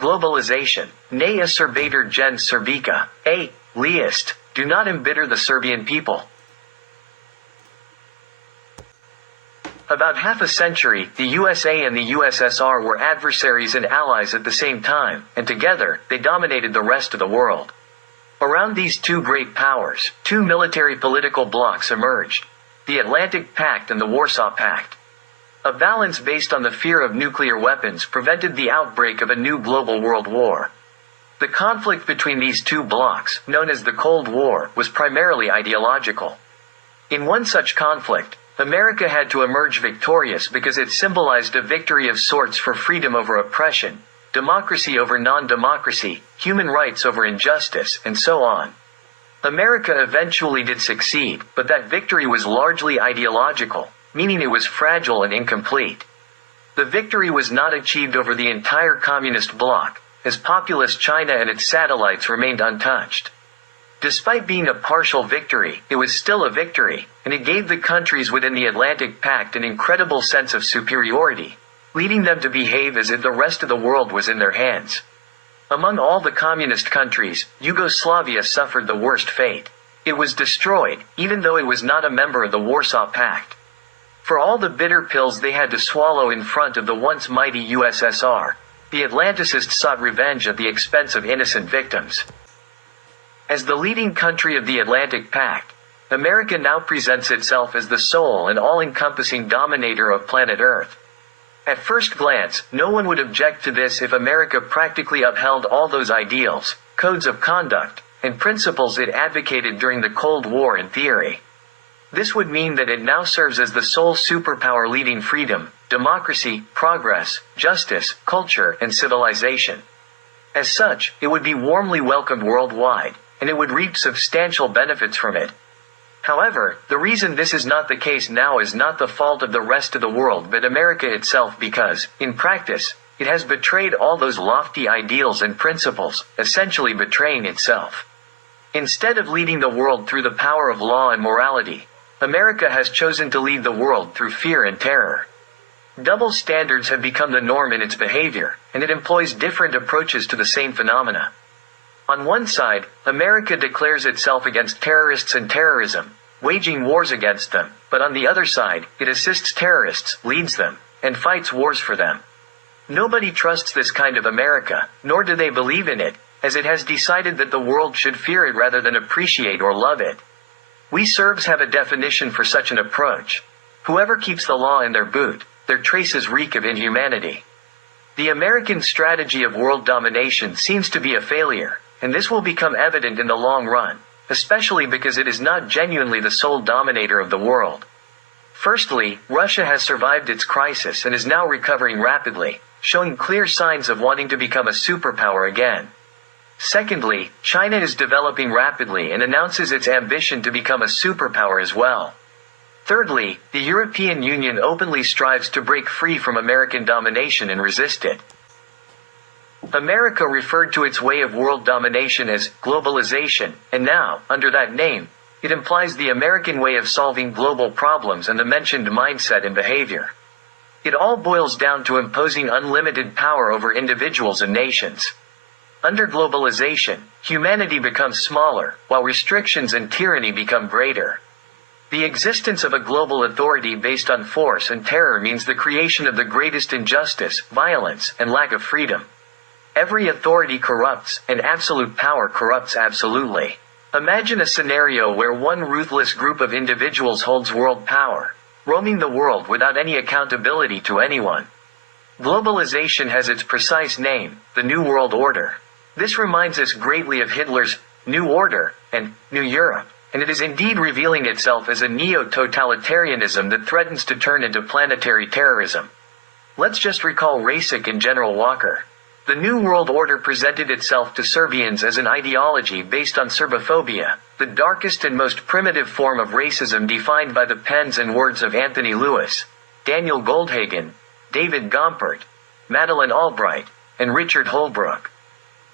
Globalization, ne acerbator gens serbica, a, leist, do not embitter the Serbian people. About half a century, the USA and the USSR were adversaries and allies at the same time, and together, they dominated the rest of the world. Around these two great powers, two military political blocs emerged: the Atlantic Pact and the Warsaw Pact. A balance based on the fear of nuclear weapons prevented the outbreak of a new global world war. The conflict between these two blocs, known as the Cold War, was primarily ideological. In one such conflict, America had to emerge victorious because it symbolized a victory of sorts for freedom over oppression, democracy over non-democracy, human rights over injustice, and so on. America eventually did succeed, but that victory was largely ideological, meaning it was fragile and incomplete. The victory was not achieved over the entire communist bloc, as populist China and its satellites remained untouched. Despite being a partial victory, it was still a victory, and it gave the countries within the Atlantic Pact an incredible sense of superiority, leading them to behave as if the rest of the world was in their hands. Among all the communist countries, Yugoslavia suffered the worst fate. It was destroyed, even though it was not a member of the Warsaw Pact. For all the bitter pills they had to swallow in front of the once mighty USSR, the Atlanticists sought revenge at the expense of innocent victims. As the leading country of the Atlantic Pact, America now presents itself as the sole and all-encompassing dominator of planet Earth. At first glance, no one would object to this if America practically upheld all those ideals, codes of conduct, and principles it advocated during the Cold War in theory. This would mean that it now serves as the sole superpower leading freedom, democracy, progress, justice, culture, and civilization. As such, it would be warmly welcomed worldwide, and it would reap substantial benefits from it. However, the reason this is not the case now is not the fault of the rest of the world but America itself because, in practice, it has betrayed all those lofty ideals and principles, essentially betraying itself. Instead of leading the world through the power of law and morality, America has chosen to lead the world through fear and terror. Double standards have become the norm in its behavior, and it employs different approaches to the same phenomena. On one side, America declares itself against terrorists and terrorism, waging wars against them, but on the other side, it assists terrorists, leads them, and fights wars for them. Nobody trusts this kind of America, nor do they believe in it, as it has decided that the world should fear it rather than appreciate or love it. We Serbs have a definition for such an approach. Whoever keeps the law in their boot, their traces reek of inhumanity. The American strategy of world domination seems to be a failure, and this will become evident in the long run, especially because it is not genuinely the sole dominator of the world. Firstly, Russia has survived its crisis and is now recovering rapidly, showing clear signs of wanting to become a superpower again. Secondly, China is developing rapidly and announces its ambition to become a superpower as well. Thirdly, the European Union openly strives to break free from American domination and resist it. America referred to its way of world domination as globalization, and now, under that name, it implies the American way of solving global problems and the mentioned mindset and behavior. It all boils down to imposing unlimited power over individuals and nations. Under globalization, humanity becomes smaller, while restrictions and tyranny become greater. The existence of a global authority based on force and terror means the creation of the greatest injustice, violence, and lack of freedom. Every authority corrupts, and absolute power corrupts absolutely. Imagine a scenario where one ruthless group of individuals holds world power, roaming the world without any accountability to anyone. Globalization has its precise name, the New World Order. This reminds us greatly of Hitler's New Order and New Europe, and it is indeed revealing itself as a neo-totalitarianism that threatens to turn into planetary terrorism. Let's just recall Racik and General Walker. The New World Order presented itself to Serbians as an ideology based on Serbophobia, the darkest and most primitive form of racism defined by the pens and words of Anthony Lewis, Daniel Goldhagen, David Gompert, Madeleine Albright, and Richard Holbrooke.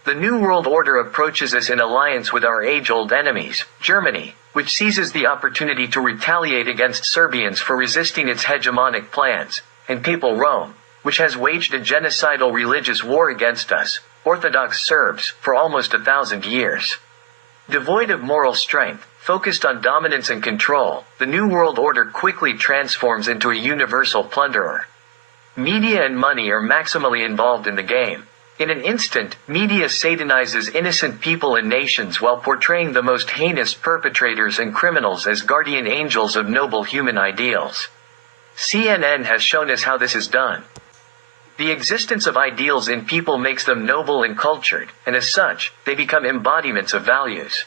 The New World Order approaches us in alliance with our age-old enemies, Germany, which seizes the opportunity to retaliate against Serbians for resisting its hegemonic plans, and Papal Rome, which has waged a genocidal religious war against us, Orthodox Serbs, for almost 1,000 years. Devoid of moral strength, focused on dominance and control, the New World Order quickly transforms into a universal plunderer. Media and money are maximally involved in the game. In an instant, media satanizes innocent people and nations while portraying the most heinous perpetrators and criminals as guardian angels of noble human ideals. CNN has shown us how this is done. The existence of ideals in people makes them noble and cultured, and as such, they become embodiments of values.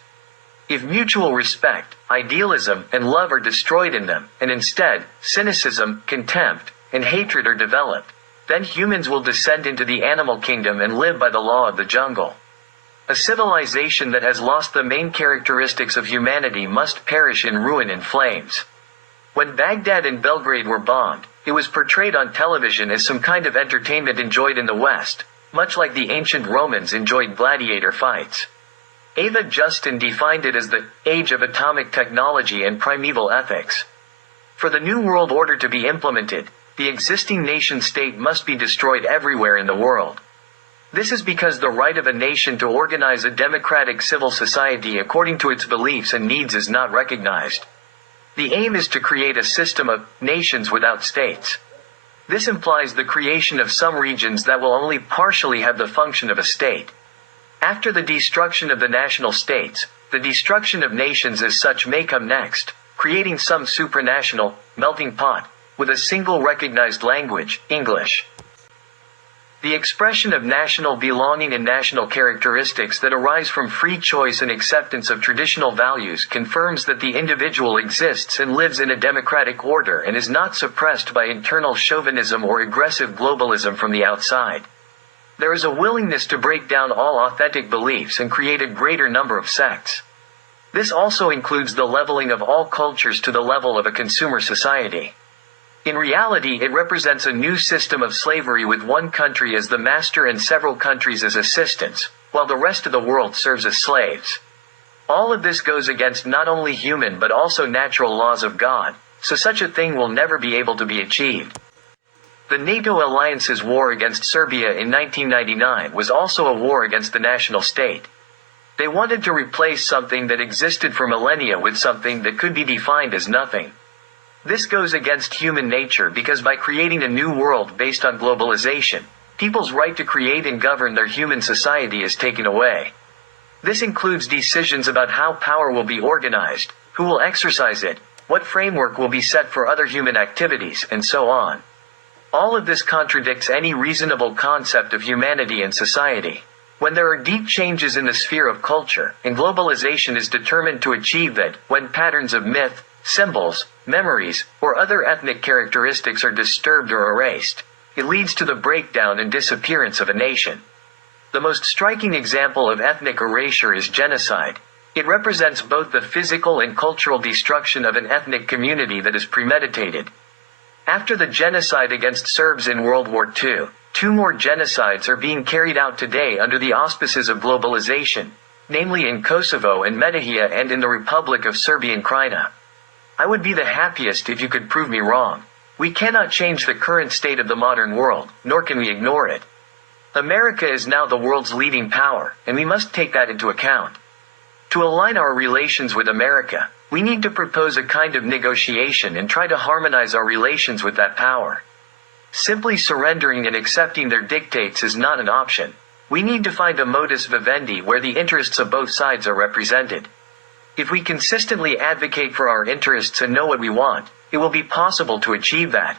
If mutual respect, idealism, and love are destroyed in them, and instead, cynicism, contempt, and hatred are developed, then humans will descend into the animal kingdom and live by the law of the jungle. A civilization that has lost the main characteristics of humanity must perish in ruin and flames. When Baghdad and Belgrade were bombed, it was portrayed on television as some kind of entertainment enjoyed in the West, much like the ancient Romans enjoyed gladiator fights. Ava Justin defined it as the age of atomic technology and primeval ethics. For the New World Order to be implemented, the existing nation-state must be destroyed everywhere in the world. This is because the right of a nation to organize a democratic civil society according to its beliefs and needs is not recognized. The aim is to create a system of nations without states. This implies the creation of some regions that will only partially have the function of a state. After the destruction of the national states, the destruction of nations as such may come next, creating some supranational, melting pot, with a single recognized language, English. The expression of national belonging and national characteristics that arise from free choice and acceptance of traditional values confirms that the individual exists and lives in a democratic order and is not suppressed by internal chauvinism or aggressive globalism from the outside. There is a willingness to break down all authentic beliefs and create a greater number of sects. This also includes the leveling of all cultures to the level of a consumer society. In reality, it represents a new system of slavery with one country as the master and several countries as assistants, while the rest of the world serves as slaves. All of this goes against not only human but also natural laws of God, so such a thing will never be able to be achieved. The NATO alliance's war against Serbia in 1999 was also a war against the national state. They wanted to replace something that existed for millennia with something that could be defined as nothing. This goes against human nature because by creating a new world based on globalization, people's right to create and govern their human society is taken away. This includes decisions about how power will be organized, who will exercise it, what framework will be set for other human activities, and so on. All of this contradicts any reasonable concept of humanity and society. When there are deep changes in the sphere of culture, and globalization is determined to achieve that, when patterns of myth, symbols, memories, or other ethnic characteristics are disturbed or erased, it leads to the breakdown and disappearance of a nation. The most striking example of ethnic erasure is genocide. It represents both the physical and cultural destruction of an ethnic community that is premeditated. After the genocide against Serbs in World War II, 2 more genocides are being carried out today under the auspices of globalization, namely in Kosovo and Metohija and in the Republic of Serbian Krajina. I would be the happiest if you could prove me wrong. We cannot change the current state of the modern world, nor can we ignore it. America is now the world's leading power, and we must take that into account. To align our relations with America, we need to propose a kind of negotiation and try to harmonize our relations with that power. Simply surrendering and accepting their dictates is not an option. We need to find a modus vivendi where the interests of both sides are represented. If we consistently advocate for our interests and know what we want, it will be possible to achieve that.